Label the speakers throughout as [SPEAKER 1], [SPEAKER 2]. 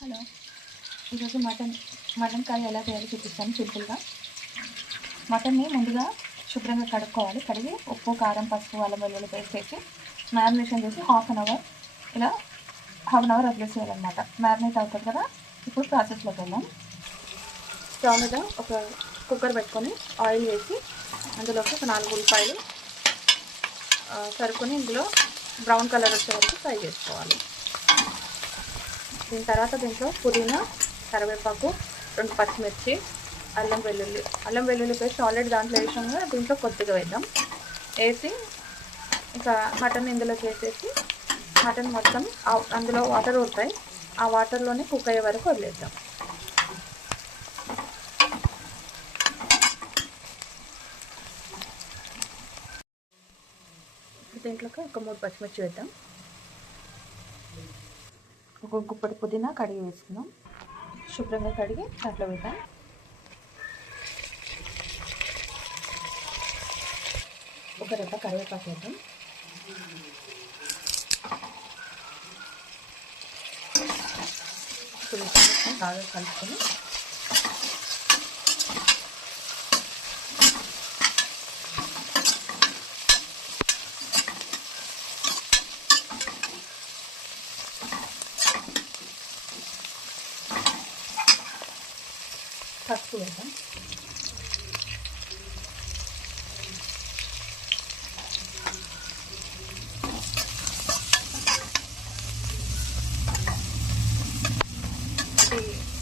[SPEAKER 1] Hello. ఈరోజు mutton mutton curry ఎలా చేయాలో చూపిస్తాను సింపుల్గా. మటన్ని ముందుగా శుభ్రంగా కడుక్కోవాలి. కడిగి ఉప్పు కారం పసుపు అల్లం వెల్లుల్లి పేస్ట్ చేసి మ్యారినేషన్ చేసి హాఫ్ అన్ అవర్ ఇలా హాఫ్ అన్ అవర్ వదిలేసేయాలన్నమాట. మ్యారినేట్ అవుతుంది కదా? ఇప్పుడు ప్రాసెస్లోకి వెళ్దాం. స్టవ్ మీద ఒక కుక్కర్ పెట్టుకొని ఆయిల్ వేసి అందులోకి ఒక నాలుగు ఉల్లిపాయలు ఆ, సరుకొని ఇందులో బ్రౌన్ కలర్ వచ్చే వరకు ఫ్రై చేసుకోవాలి. దీని తర్వాత దీంట్లో పుదీనా కరివేపాకు రెండు పచ్చిమిర్చి అల్లం వెల్లుల్లి. అల్లం వెల్లుల్లి పేస్ట్ ఆల్రెడీ దాంట్లో వేసాం కదా దీంట్లో కొద్దిగా వేద్దాం. వేసి ఇంకా మటన్ ఇందులో చేసేసి మటన్ మొత్తం అందులో వాటర్ ఉంటాయి ఆ వాటర్లోనే కుక్ అయ్యే వరకు వదిలేద్దాం. దీంట్లోకి ఒక మూడు పచ్చిమిర్చి వేద్దాం. ఒక గుప్పటి పుదీనా కడిగి వేసుకుందాం. శుభ్రంగా కడిగి దాంట్లో వేద్దాం. ఒక రెబ్బ కరివేపాకు వేద్దాం. ఇప్పుడు బాగా కలుపుకొని పసుపు వేద్దాం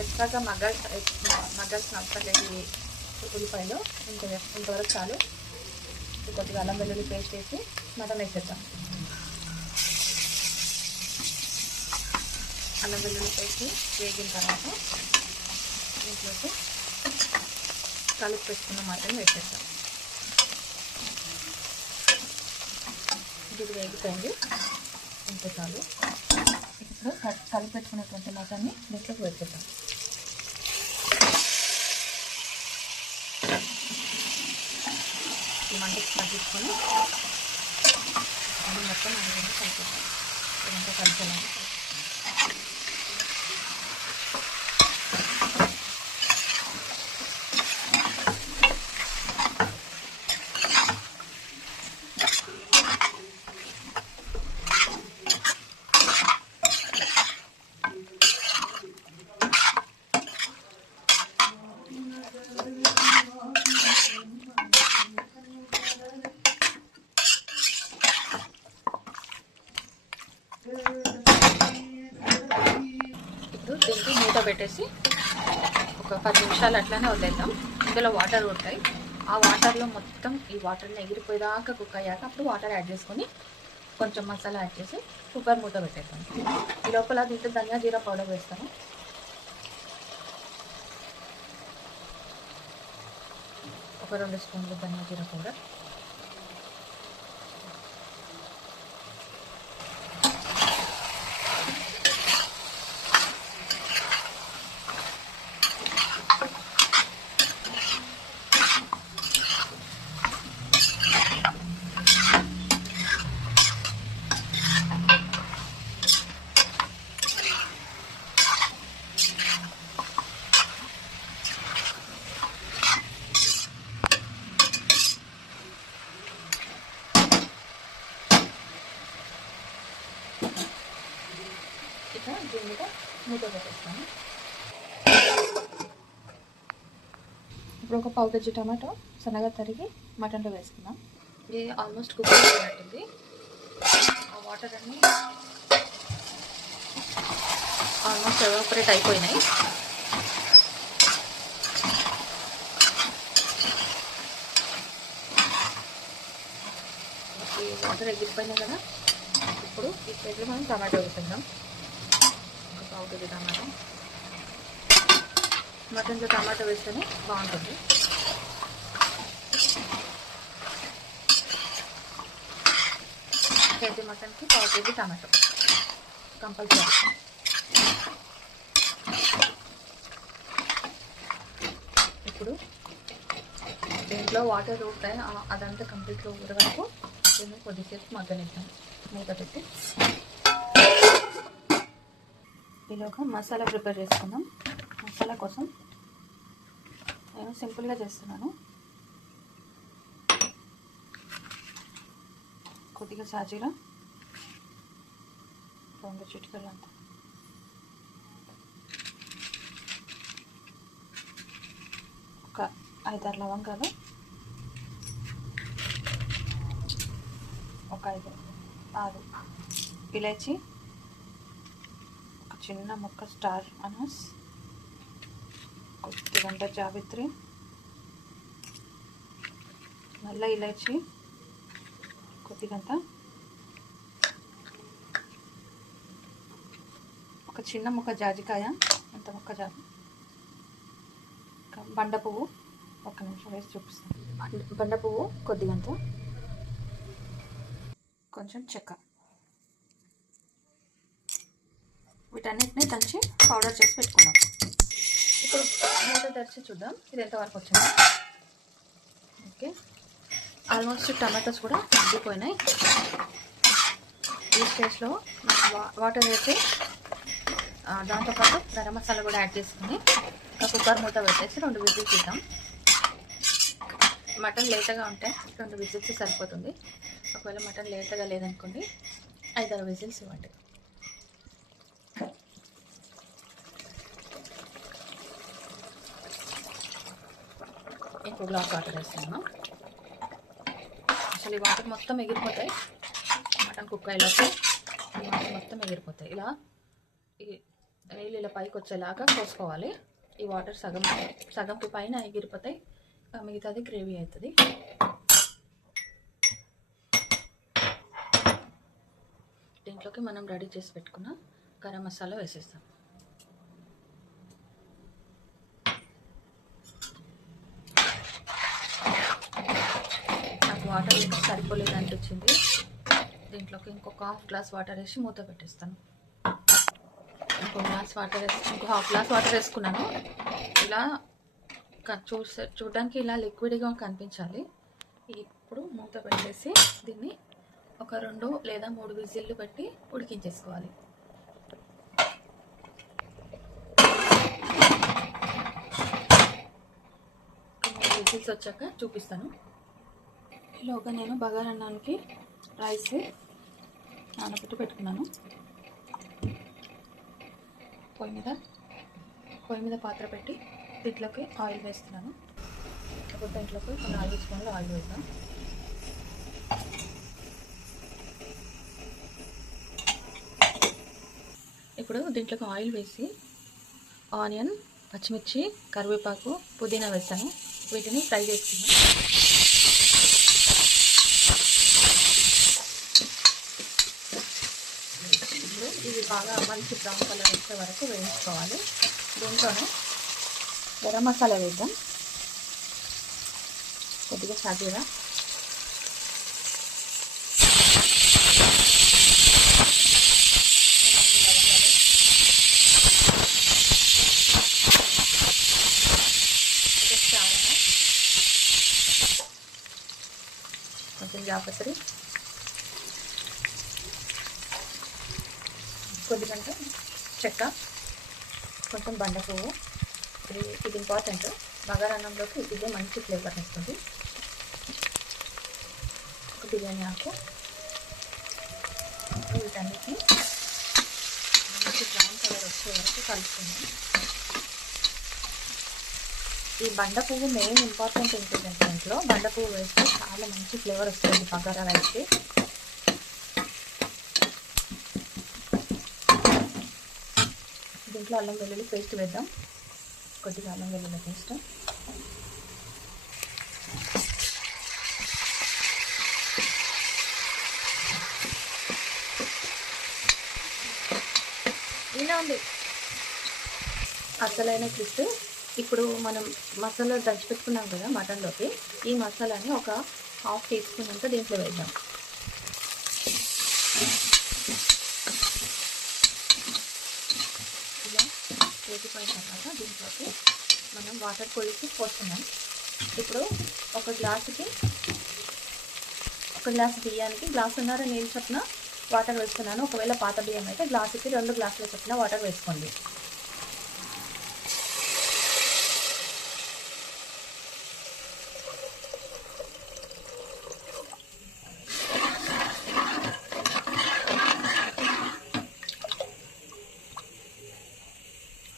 [SPEAKER 1] ఎక్స్ట్రాగా మగ్గ మగ్గాల్సిన అవసరం లేదు ఉల్లిపాయలు ఇంత ఇంతవరకు చాలు. కొద్దిగా అల్లం వెల్లుల్లి పేస్ట్ వేసి మటన్ వేసేద్దాం. అల్లం వెల్లుల్లి పేస్ట్ వేగిన తర్వాత దీంట్లోకి కలిపి పెట్టుకున్న మటన్ వేసేద్దాం. ఇది వేగిపోయింది ఇంత చాలు. ఇప్పుడు కట్- కలిపి పెట్టుకున్నటువంటి మటన్ని దీంట్లోకి వేసేద్దాం. మంటకి పట్టించుకొని అది మొత్తం అందులో కలిపేద్దాం. ఇదంతా కలిసేలా ఇప్పుడు దీనికి మూత పెట్టేసి ఒక పది నిమిషాలు అట్లానే వదిలేద్దాం. ఇందులో వాటర్ ఉంటాయి. ఆ వాటర్లో మొత్తం ఈ వాటర్ని ఎగిరిపోయేదాకా కుక్ అయ్యాక అప్పుడు వాటర్ యాడ్ చేసుకొని కొంచెం మసాలా యాడ్ చేసి కుక్కర్ మూత పెట్టేస్తాం ఈ లోపల దీంట్లో ధనియా జీరా పౌడర్ వేస్తాను. ఒక రెండు స్పూన్లు ధనియా జీరా పౌడర్ ఇక దీని మీద మూత పెట్టేస్తాను ఇప్పుడు ఒక పావు కేజీ టమాటో సన్నగా తరిగి మటన్లో వేసుకుందాం. ఇది ఆల్మోస్ట్ కుక్ అయినట్టుంది ఆ వాటర్ అన్నీ ఆల్మోస్ట్ ఎవాపరేట్ అయిపోయినాయి. ఈ వాటర్ ఎగిరిపోయినాయి కదా ఇప్పుడు ఈ ప్లేట్లో మనం టమాటో వేసుకుందాం. ఒక పావు కేజీ టమాటో. మటన్లో టమాటో వేస్తేనే బాగుంటుంది. కేజీ మటన్కి పావు కేజీ టమాటో. కంపల్సరీ. ఇప్పుడు దీంట్లో వాటర్ ఊరుతాయి. అదంతా కంప్లీట్గా ఊరే వరకు దీన్ని కొద్దిసేపు మగ్గనిద్దాం. మూత పెట్టి. ఈలోగా మసాలా ప్రిపేర్ చేసుకుందాం. మసాలా కోసం నేను సింపుల్గా చేస్తున్నాను. కొద్దిగా సాజీరా రెండు చిటికలు అంతా. ఒక ఐదారు లవంగాలు ఒక ఐదు ఆరు ఇలాచి ఒక చిన్న ముక్క స్టార్ అనస్ కొద్దిగంట జావిత్రి. నల్ల ఇలాచి కొద్దిగంత. ఒక చిన్న ముక్క జాజికాయ అంత ముక్క జాజి బండ పువ్వు ఒక్క నిమిషం వేసి చూపిస్తాను. బండ- బండ పువ్వు కొద్దిగంత. కొంచెం చెక్క. వీటన్నిటిని దంచి పౌడర్ చేసి పెట్టుకున్నాం ఇప్పుడు మూత తెరిచి చూద్దాం. ఇది ఎంతవరకు వచ్చింది? ఓకే. ఆల్మోస్ట్ టమాటోస్ కూడా మగ్గిపోయినాయి ఈ స్టేజ్లో వా- వాటర్ వేసి దాంతోపాటు గరం మసాలా కూడా యాడ్ చేసుకుని కుక్కర్ మూత పెట్టేసి రెండు విజిల్స్ ఇద్దాం. మటన్ లేతగా ఉంటే రెండు విజిల్స్ సరిపోతుంది. ఒకవేళ మటన్ లేతగా లేదనుకోండి ఐదారు విజిల్స్ ఇవ్వండి. ఇంకో గ్లాస్ వాటర్ వేస్తున్నాను అసలు ఈ వాటర్ మొత్తం ఎగిరిపోతాయి. మటన్ కుక్ ఈ వాటర్ మొత్తం ఎగిరిపోతాయి. ఇలా ఈ నీళ్ళు ఇలా పైకి వచ్చేలాగా కోసుకోవాలి. ఈ వాటర్ సగం సగంకి పైన ఎగిరిపోతాయి. మిగతాది గ్రేవీ అవుతుంది. దీంట్లోకి మనం రెడీ చేసి పెట్టుకున్న గరం మసాలా వేసేస్తాం నాకు వాటర్ ఇంకా సరిపోలేదు అనిపించింది దీంట్లోకి ఇంకొక హాఫ్ గ్లాస్ వాటర్ వేసి మూత పెట్టేస్తాను. ఇంకో గ్లాస్ వాటర్ వేసి ఇంకో హాఫ్ గ్లాస్ వాటర్ వేసుకున్నాను. ఇలా చూసే చూడడానికి ఇలా లిక్విడ్గా కనిపించాలి. ఇప్పుడు మూత పెట్టేసి దీన్ని ఒక రెండు లేదా మూడు విజిల్లు పెట్టి ఉడికించేసుకోవాలి. మూడు విజిల్స్ వచ్చాక చూపిస్తాను. ఈలోగా నేను బగారన్నానికి రైస్ నానబెట్టి పెట్టుకున్నాను. పొయ్యి మీద పొయ్యి మీద పాత్ర పెట్టి దీంట్లోకి ఆయిల్ వేస్తున్నాను. ఇప్పుడు దీంట్లోకి కొన్ని నాలుగు స్పూన్లు ఆయిల్ వేద్దాం. ఇప్పుడు దీంట్లోకి ఆయిల్ వేసి ఆనియన్ పచ్చిమిర్చి కరివేపాకు పుదీనా వేస్తాను. వీటిని ఫ్రై చేసుకున్నాను ఇప్పుడు ఇవి బాగా మంచి బ్రౌన్ కలర్ వచ్చే వరకు వేయించుకోవాలి. దీంట్లోనే గరం మసాలా వేద్దాం. కొద్దిగా సాజీరా. కొంచెం జాపత్రి కొద్దిగంటే చెక్క కొంచెం బండ పువ్వు ఇది ఇది ఇంపార్టెంట్ బగారన్నంలోకి ఇదే మంచి ఫ్లేవర్ వస్తుంది. ఒక బిర్యానీ ఆకు. వీటన్నిటిని మంచి బ్రౌన్ కలర్ వచ్చే వరకు కలుపుకుందాం. ఈ బండ పువ్వు మెయిన్ ఇంపార్టెంట్ ఇంగ్రీడియంట్ దాంట్లో బండ పువ్వు వేస్తే చాలా మంచి ఫ్లేవర్ వస్తుంది బగారా రైస్కి దీంట్లో అల్లం వెల్లుల్లి పేస్ట్ వేద్దాం. కొద్దిగా అల్లం వెల్లుల్లి పేస్ట్. ఇలా ఉంది. అసలైన ట్విస్ట్ ఇప్పుడు మనం మసాలా దంచి పెట్టుకున్నాం కదా మటన్లోకి. ఈ మసాలాని ఒక హాఫ్ టీ స్పూన్ అంతా దీంట్లో వేద్దాం ఇలా వేగిపోయిన తర్వాత దీంట్లోకి మనం వాటర్ కొలిసి పోస్తున్నాం ఇప్పుడు ఒక గ్లాసుకి ఒక గ్లాస్ బియ్యానికి గ్లాసున్నర నీళ్ళు చొప్పున వాటర్ వేస్తున్నాను. ఒకవేళ పాత బియ్యం అయితే గ్లాసుకి రెండు గ్లాసుల చొప్పున వాటర్ వేసుకోండి.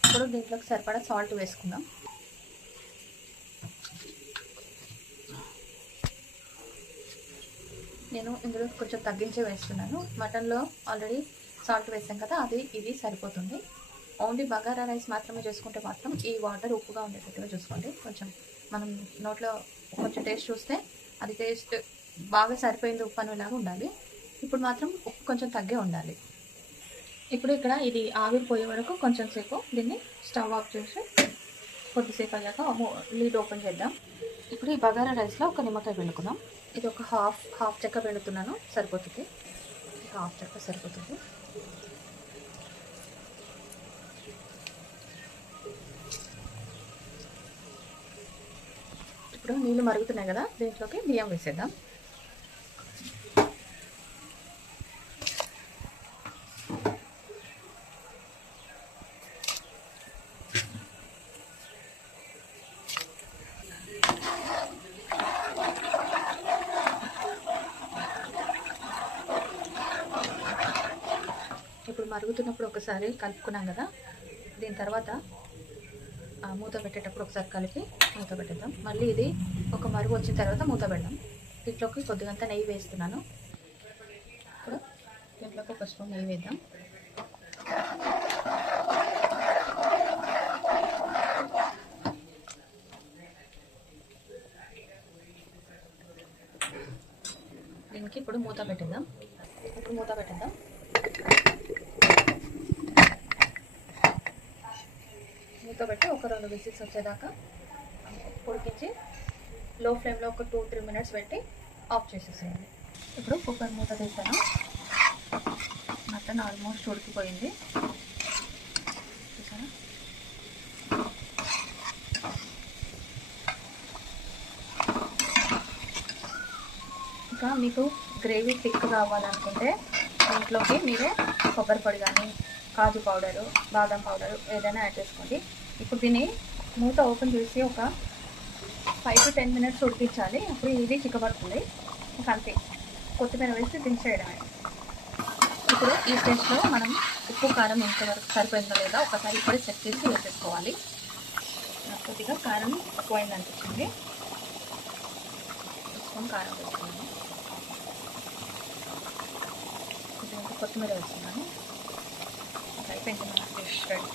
[SPEAKER 1] ఇప్పుడు దీంట్లోకి సరిపడా సాల్ట్ వేసుకుందాం. నేను ఇందులో కొంచెం తగ్గించే వేస్తున్నాను. మటన్లో ఆల్రెడీ సాల్ట్ వేసాం కదా అది ఇది సరిపోతుంది. ఓన్లీ బగారా రైస్ మాత్రమే చేసుకుంటే మాత్రం ఈ వాటర్ ఉప్పుగా ఉండేటట్టుగా చూసుకోండి. కొంచెం మనం నోట్లో కొంచెం టేస్ట్ చూస్తే అది టేస్ట్ బాగా సరిపోయింది ఉప్పు అనేలాగా ఉండాలి. ఇప్పుడు మాత్రం ఉప్పు కొంచెం తగ్గే ఉండాలి. ఇప్పుడు ఇక్కడ ఇది ఆవిరి పోయే వరకు కొంచెం సేపు దీన్ని స్టవ్ ఆఫ్ చేసి కొద్దిసేపు అయ్యాక లీడ్ ఓపెన్ చేద్దాం. ఇప్పుడు ఈ బగారా రైస్లో ఒక నిమ్మకాయ పిండుకుందాం. ఇది ఒక హాఫ్ హాఫ్ చెక్క పెడుతున్నాను సరిపోతుంది. హాఫ్ చెక్క సరిపోతుంది. ఇప్పుడు నీళ్ళు మరుగుతున్నాయి కదా దీంట్లోకి బియ్యం వేసేద్దాం. ఇప్పుడు మరుగుతున్నప్పుడు ఒకసారి కలుపుకున్నాం కదా దీని తర్వాత ఆ, మూత పెట్టేటప్పుడు ఒకసారి కలిపి మూత పెట్టేద్దాం. మళ్ళీ ఇది ఒక మరుగు వచ్చిన తర్వాత మూత పెడదాం. దీంట్లోకి కొద్దిగంత నెయ్యి వేస్తున్నాను. ఇప్పుడు దీంట్లోకి ఒక స్పూన్ నెయ్యి వేద్దాం. దీనికి ఇప్పుడు మూత పెట్టేద్దాం. ఇప్పుడు మూత పెట్టేద్దాం. ఉడకబెట్టి ఒక రెండు విసిల్స్ వచ్చేదాకా ఉడికించి లో ఫ్లేమ్లో ఒక టూ త్రీ మినిట్స్ పెట్టి ఆఫ్ చేసేసేయండి. ఇప్పుడు కుక్కర్ మూత తీసాను. మటన్ ఆల్మోస్ట్ ఉడికిపోయింది. చూసారా? ఇంకా మీకు గ్రేవీ థిక్ కావాలనుకుంటే దీంట్లోకి మీరు కొబ్బరి పొడి కానీ కాజు పౌడరు బాదం పౌడరు ఏదైనా యాడ్ చేసుకోండి. ఇప్పుడు దీన్ని మూత ఓపెన్ చేసి ఒక ఫైవ్ టు టెన్ మినిట్స్ ఉడికించాలి. అప్పుడు ఇది చిక్కబడుతుంది. ఇంకా అంతే. కొత్తిమీర వేసి దించేయడమే. ఇప్పుడు ఈ స్టేజ్లో మనం ఉప్పు కారం ఎంతవరకు సరిపోయిందో లేదా ఒకసారి ఇప్పుడే చెక్ చేసి వేసేసుకోవాలి. నాకు కొద్దిగా కారం ఎక్కువైంది అనిపించింది. కారం వేసుకున్నాను కొద్దిగా కొత్తిమీర వేస్తున్నాను అయిపోయింది మన ఫిష్ రెడీ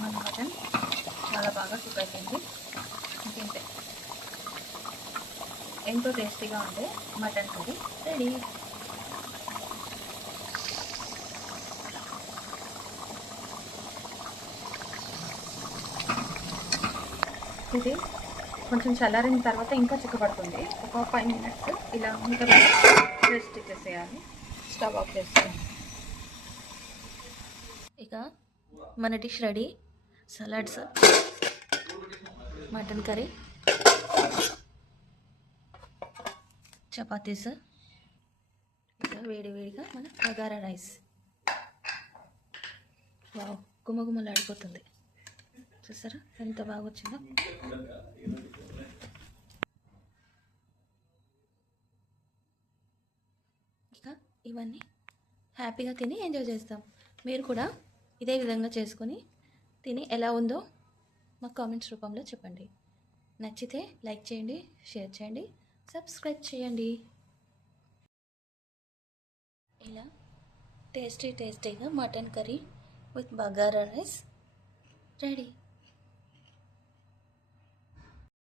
[SPEAKER 1] మన మటన్ చాలా బాగా కుక్ అయిపోయింది ఇంతే. ఎంతో టేస్టీగా ఉండే మటన్ కర్రీ. రెడీ ఇది కొంచెం చల్లారిన తర్వాత ఇంకా చిక్కబడుతుంది. ఒక ఫైవ్ మినిట్స్ ఇలా మూత రెస్ట్ ఇచ్చేసేయాలి స్టవ్ ఆఫ్ చేసేయాలి ఇక మన dish ready salads mutton curry. Chapatis. ఇక వేడి వేడిగా మన బగారా రైస్. వావ్ గుమగుమలాడిపోతుంది. చూసారా? ఎంత బాగా వచ్చిందో ఇక ఇవన్నీ హ్యాపీగా తిని ఎంజాయ్ చేస్తాం. మీరు కూడా ఇదే విధంగా చేసుకొని తిని ఎలా ఉందో మాకు కామెంట్స్ రూపంలో చెప్పండి. నచ్చితే లైక్ చేయండి షేర్ చేయండి సబ్స్క్రైబ్ చేయండి. ఇలా టేస్టీ టేస్టీగా mutton curry with bagara rice ready.